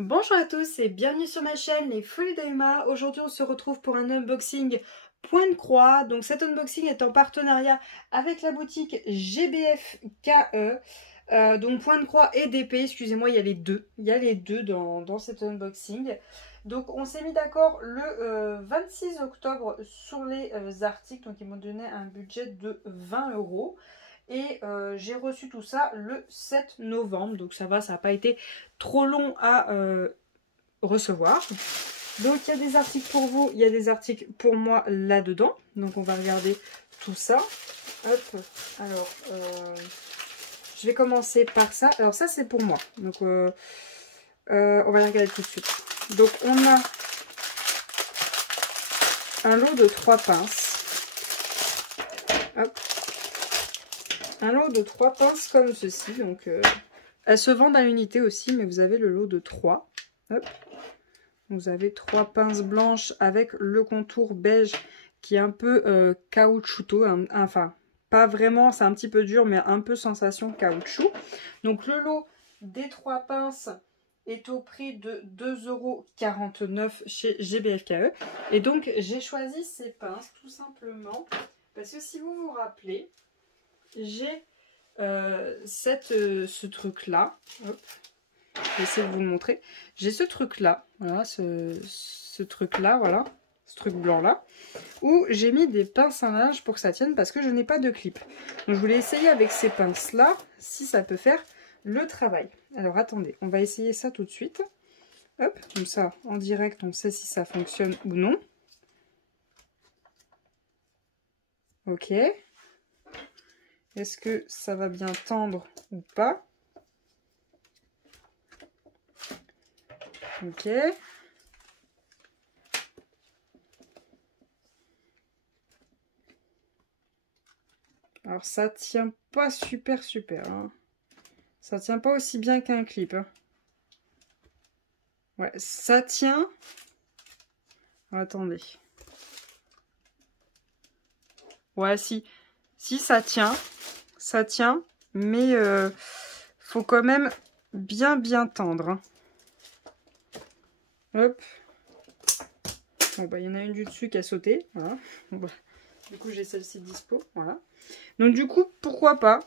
Bonjour à tous et bienvenue sur ma chaîne Les Folies d'Ayuma. Aujourd'hui on se retrouve pour un unboxing point de croix. Donc cet unboxing est en partenariat avec la boutique GBFKE. Donc point de croix et d'épée, excusez-moi, il y a les deux. Il y a les deux dans cet unboxing. Donc on s'est mis d'accord le 26 octobre sur les articles. Donc ils m'ont donné un budget de 20 €. Et j'ai reçu tout ça le 7 novembre. Donc ça va, ça n'a pas été trop long à recevoir. Donc il y a des articles pour vous, il y a des articles pour moi là-dedans. Donc on va regarder tout ça. Hop, alors je vais commencer par ça. Alors ça c'est pour moi. Donc on va regarder tout de suite. Donc on a un lot de 3 pinces. Hop. Un lot de 3 pinces comme ceci. Donc elles se vendent à l'unité aussi, mais vous avez le lot de 3. Hop. Vous avez 3 pinces blanches avec le contour beige qui est un peu caoutchouteux. Enfin, pas vraiment, c'est un petit peu dur, mais un peu sensation caoutchouc. Donc le lot des 3 pinces est au prix de 2,49 € chez GBFKE. Et donc j'ai choisi ces pinces tout simplement parce que si vous vous rappelez, j'ai ce truc là. Hop. Je vais essayer de vous le montrer. J'ai ce truc là, voilà, ce truc là, voilà, ce truc blanc là, où j'ai mis des pinces à linge pour que ça tienne parce que je n'ai pas de clip. Donc je voulais essayer avec ces pinces là si ça peut faire le travail. Alors attendez, on va essayer ça tout de suite. Hop, comme ça en direct on sait si ça fonctionne ou non. Ok. Est-ce que ça va bien tendre ou pas? Ok. Alors ça tient pas super hein. Ça tient pas aussi bien qu'un clip. Hein. Ouais, ça tient. Attendez. Ouais, si ça tient. Ça tient. Mais faut quand même bien tendre. Hein. Hop. Bon bah il y en a une du dessus qui a sauté. Voilà. Bon, bah, du coup j'ai celle-ci dispo. Voilà. Donc du coup, pourquoi pas?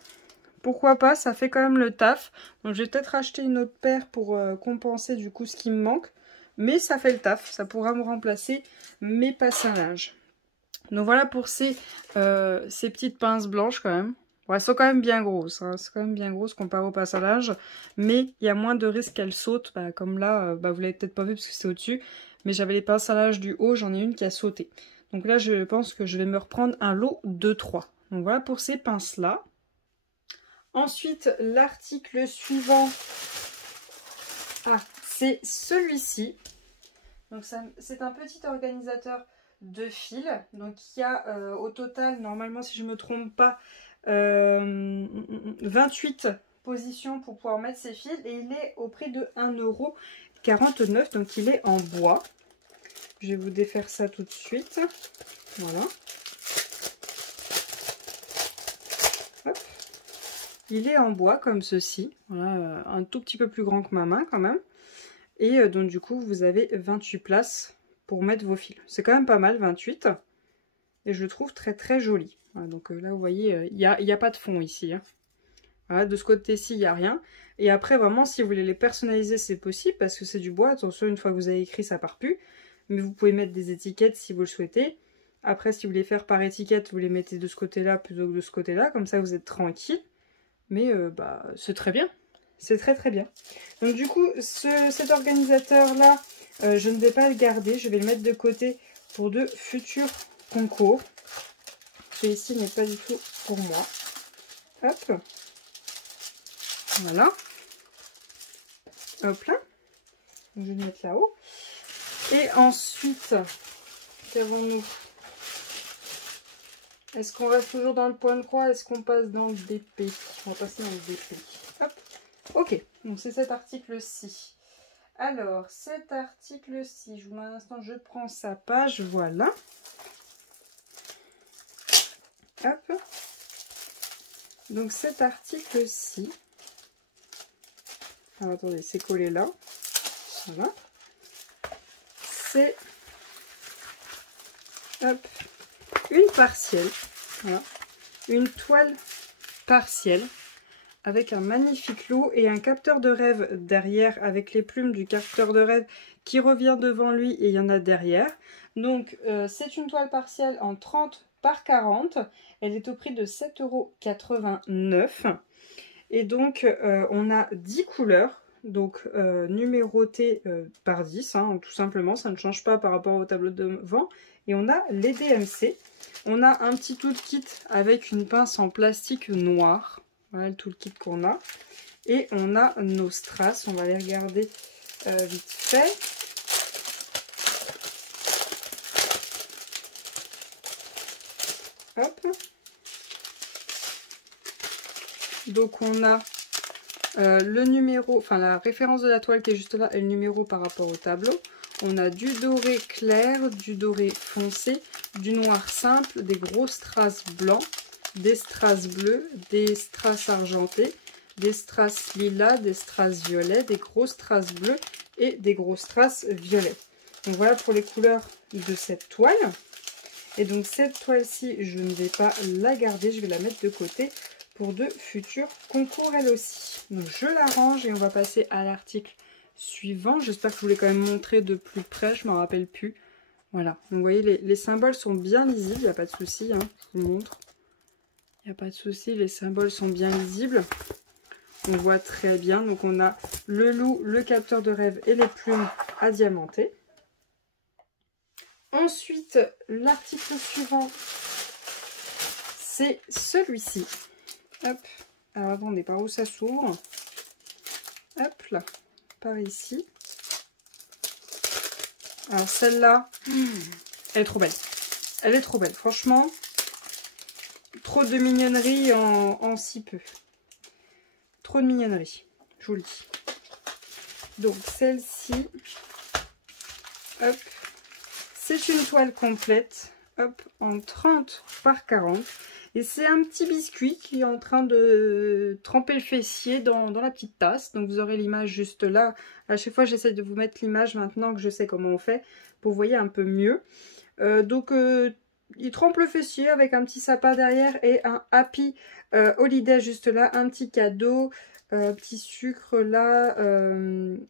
Pourquoi pas, ça fait quand même le taf. Donc je vais peut-être acheter une autre paire pour compenser du coup ce qui me manque. Mais ça fait le taf, ça pourra me remplacer mes pinces à linge. Donc voilà pour ces petites pinces blanches quand même. Bon, elles sont quand même bien grosses, hein. C'est quand même bien grosse comparé aux pinces à linge. Mais il y a moins de risques qu'elles sautent. Bah, comme là, vous l'avez peut-être pas vu parce que c'est au-dessus. Mais j'avais les pinces à linge du haut, j'en ai une qui a sauté. Donc là, je pense que je vais me reprendre un lot de 3. Donc voilà pour ces pinces-là. Ensuite, l'article suivant, c'est celui-ci. Donc c'est un petit organisateur de fils. Donc il y a au total, normalement si je ne me trompe pas, 28 positions pour pouvoir mettre ces fils. Et il est au prix de 1,49 €. Donc il est en bois. Je vais vous défaire ça tout de suite. Voilà. Hop. Il est en bois comme ceci, voilà, un tout petit peu plus grand que ma main quand même. Et donc du coup vous avez 28 places pour mettre vos fils. C'est quand même pas mal, 28. Et je le trouve très joli. Voilà, donc là vous voyez, il n'y a pas de fond ici. Hein. Voilà, de ce côté-ci il n'y a rien. Et après vraiment si vous voulez les personnaliser c'est possible parce que c'est du bois. Attention, une fois que vous avez écrit ça part plus. Mais vous pouvez mettre des étiquettes si vous le souhaitez. Après si vous voulez faire par étiquette vous les mettez de ce côté-là plutôt que de ce côté-là. Comme ça vous êtes tranquille. Mais bah, c'est très bien. C'est très bien. Donc du coup, cet organisateur-là, je ne vais pas le garder. Je vais le mettre de côté pour de futurs concours. Celui-ci n'est pas du tout pour moi. Hop. Voilà. Hop là. Donc, je vais le mettre là-haut. Et ensuite, qu'avons-nous? Est-ce qu'on reste toujours dans le point de croix? Est-ce qu'on passe dans le DP? On va passer dans le DP. Hop. Ok, donc c'est cet article-ci. Alors, cet article-ci, je vous mets un instant, je prends sa page, voilà. Hop. Donc cet article-ci. Alors attendez, c'est collé là. Voilà. C'est une partielle. Voilà. Une toile partielle avec un magnifique lot et un capteur de rêve derrière avec les plumes du capteur de rêve qui revient devant lui et il y en a derrière. Donc c'est une toile partielle en 30 par 40. Elle est au prix de 7,89 €. Et donc on a 10 couleurs. Donc numérotées par 10, hein, tout simplement, ça ne change pas par rapport au tableau de vent. Et on a les DMC. On a un petit toolkit avec une pince en plastique noir. Voilà le toolkit qu'on a. Et on a nos strass. On va les regarder vite fait. Hop. Donc on a le numéro, enfin la référence de la toile qui est juste là et le numéro par rapport au tableau. On a du doré clair, du doré foncé, du noir simple, des gros strass blancs, des strass bleus, des strass argentés, des strass lilas, des strass violets, des gros strass bleus et des gros strass violets. Donc voilà pour les couleurs de cette toile. Et donc cette toile-ci, je ne vais pas la garder, je vais la mettre de côté pour de futurs concours elle aussi. Donc je la range et on va passer à l'article suivant. J'espère que je vous l'ai quand même montré de plus près, je ne m'en rappelle plus. Voilà, donc vous voyez les symboles sont bien lisibles, il n'y a pas de souci, hein, je vous montre. Il n'y a pas de souci, les symboles sont bien lisibles. On voit très bien, donc on a le loup, le capteur de rêve et les plumes à diamanter. Ensuite, l'article suivant, c'est celui-ci. Hop, alors attendez, par où ça s'ouvre? Hop là, par ici. Alors celle-là, elle est trop belle. Elle est trop belle, franchement. Trop de mignonnerie en si peu. Trop de mignonnerie, je vous le dis. Donc celle-ci, hop, c'est une toile complète, hop, en 30 par 40. Et c'est un petit biscuit qui est en train de tremper le fessier dans la petite tasse. Donc vous aurez l'image juste là. À chaque fois j'essaie de vous mettre l'image maintenant que je sais comment on fait, pour vous voyez un peu mieux. Il trempe le fessier avec un petit sapin derrière et un Happy Holiday juste là. Un petit cadeau, petit sucre là.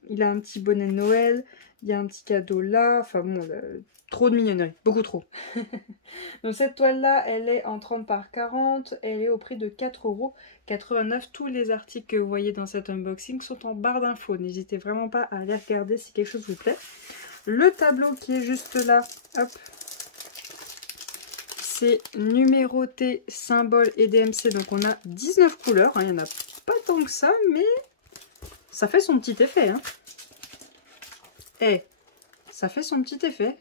Il a un petit bonnet de Noël. Il y a un petit cadeau là. Enfin bon... trop de mignonnerie, beaucoup trop. Donc cette toile-là, elle est en 30 par 40. Elle est au prix de 4,89 €. Tous les articles que vous voyez dans cet unboxing sont en barre d'infos. N'hésitez vraiment pas à aller regarder si quelque chose vous plaît. Le tableau qui est juste là, hop, c'est numéroté, symbole et DMC. Donc on a 19 couleurs. Hein. Il n'y en a pas tant que ça, mais ça fait son petit effet. Hein. Ça fait son petit effet.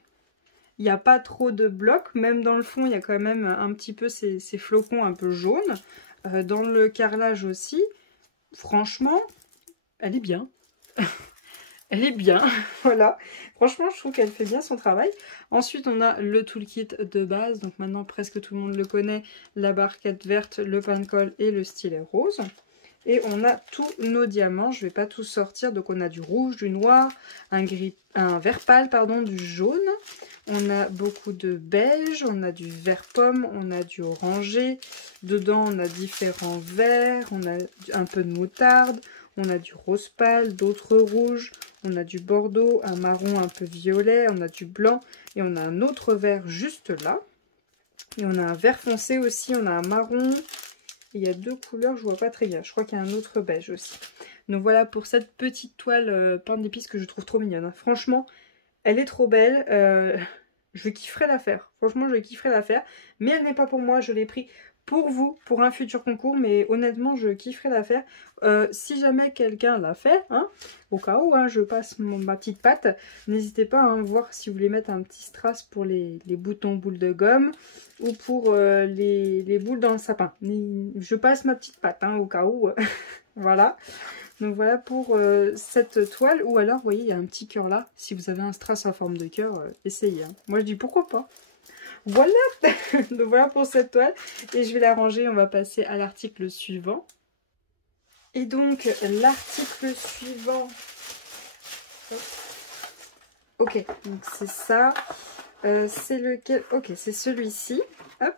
Il n'y a pas trop de blocs, même dans le fond, il y a quand même un petit peu ces flocons un peu jaunes. Dans le carrelage aussi, franchement, elle est bien. Elle est bien, voilà. Franchement, je trouve qu'elle fait bien son travail. Ensuite, on a le toolkit de base. Donc maintenant, presque tout le monde le connaît. La barquette verte, le pain de colle et le stylet rose. Et on a tous nos diamants, je ne vais pas tous sortir. Donc on a du rouge, du noir, un vert pâle, pardon, du jaune. On a beaucoup de beige, on a du vert pomme, on a du orangé. Dedans on a différents verts, on a un peu de moutarde, on a du rose pâle, d'autres rouges. On a du bordeaux, un marron un peu violet, on a du blanc et on a un autre vert juste là. Et on a un vert foncé aussi, on a un marron. Il y a deux couleurs, je vois pas très bien. Je crois qu'il y a un autre beige aussi. Donc voilà pour cette petite toile peinte d'épices que je trouve trop mignonne. Hein. Franchement, elle est trop belle. Je kifferais la faire. Franchement, je kifferais la faire. Mais elle n'est pas pour moi. Je l'ai pris pour vous, pour un futur concours. Mais honnêtement, je kifferais la faire. Si jamais quelqu'un l'a fait, hein, au cas où je passe ma petite patte, n'hésitez pas à voir si vous voulez mettre un petit strass pour les boutons boules de gomme ou pour les boules dans le sapin. Je passe ma petite patte au cas où. Voilà. Donc voilà pour cette toile. Ou alors, vous voyez, il y a un petit cœur là. Si vous avez un strass en forme de cœur, essayez. Hein. Moi, je dis pourquoi pas. Voilà. Donc voilà pour cette toile. Et je vais la ranger. On va passer à l'article suivant. Et donc, l'article suivant, Ok, donc c'est ça. C'est lequel? Ok, c'est celui-ci. Hop.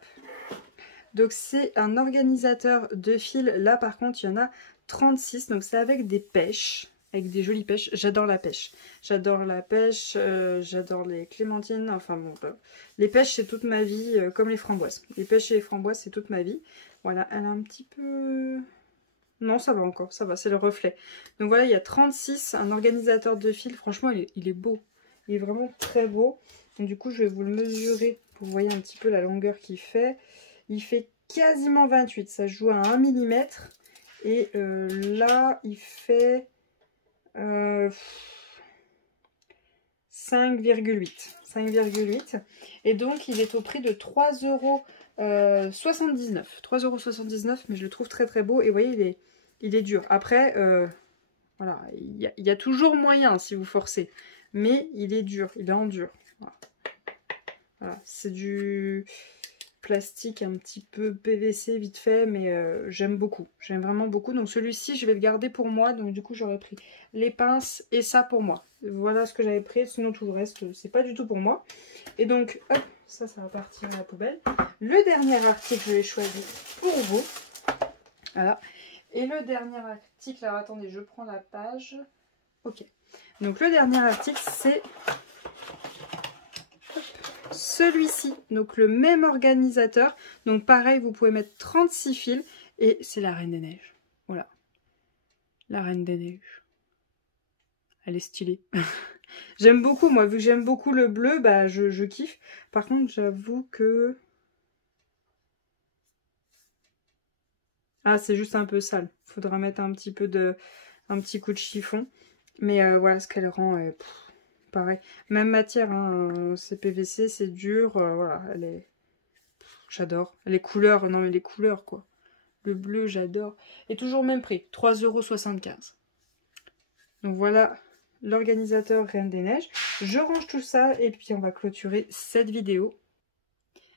Donc c'est un organisateur de fils. Là par contre il y en a 36. Donc c'est avec des pêches. Avec des jolies pêches. J'adore la pêche. J'adore la pêche. J'adore les clémentines. Enfin bon, les pêches c'est toute ma vie. Comme les framboises. Les pêches et les framboises c'est toute ma vie. Voilà, elle a un petit peu... Non, ça va encore, ça va, c'est le reflet. Donc voilà, il y a 36, un organisateur de fils. Franchement, il est beau. Il est vraiment très beau. Donc du coup, je vais vous le mesurer pour que vous voyez un petit peu la longueur qu'il fait. Il fait quasiment 28, ça se joue à 1 mm. Et là, il fait 5,8. 5,8. Et donc, il est au prix de 3,79 €. 3,79 €, mais je le trouve très très beau. Et vous voyez, il est dur. Après, voilà, il y a toujours moyen si vous forcez. Mais il est dur, il est en dur. Voilà. Voilà, c'est du plastique un petit peu PVC vite fait, mais j'aime beaucoup. J'aime vraiment beaucoup. Donc celui-ci, je vais le garder pour moi. Donc du coup, j'aurais pris les pinces et ça pour moi. Voilà ce que j'avais pris. Sinon, tout le reste, c'est pas du tout pour moi. Et donc, hop, ça va partir à la poubelle. Le dernier article, je l'ai choisi pour vous. Voilà. Et le dernier article, alors attendez, je prends la page. Ok. Donc le dernier article, c'est celui-ci. Donc le même organisateur. Donc pareil, vous pouvez mettre 36 fils. Et c'est la Reine des Neiges. Voilà. La Reine des Neiges. Elle est stylée. J'aime beaucoup, moi, vu que j'aime beaucoup le bleu, bah je kiffe. Par contre, j'avoue que... Ah, c'est juste un peu sale. Faudra mettre un petit peu de... un petit coup de chiffon. Mais voilà ce qu'elle rend. Pareil. Même matière, hein, c'est PVC, c'est dur. Voilà, elle est... J'adore. Les couleurs, non mais les couleurs, quoi. Le bleu, j'adore. Et toujours au même prix, 3,75 €. Donc voilà l'organisateur Reine des Neiges. Je range tout ça et puis on va clôturer cette vidéo.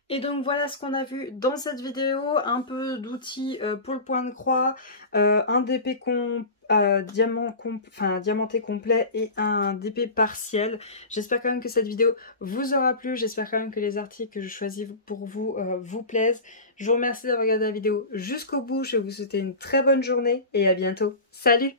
Et donc voilà ce qu'on a vu dans cette vidéo, un peu d'outils pour le point de croix, un DP diamanté complet et un DP partiel. J'espère quand même que cette vidéo vous aura plu, j'espère quand même que les articles que je choisis pour vous vous plaisent. Je vous remercie d'avoir regardé la vidéo jusqu'au bout, je vais vous souhaiter une très bonne journée et à bientôt. Salut!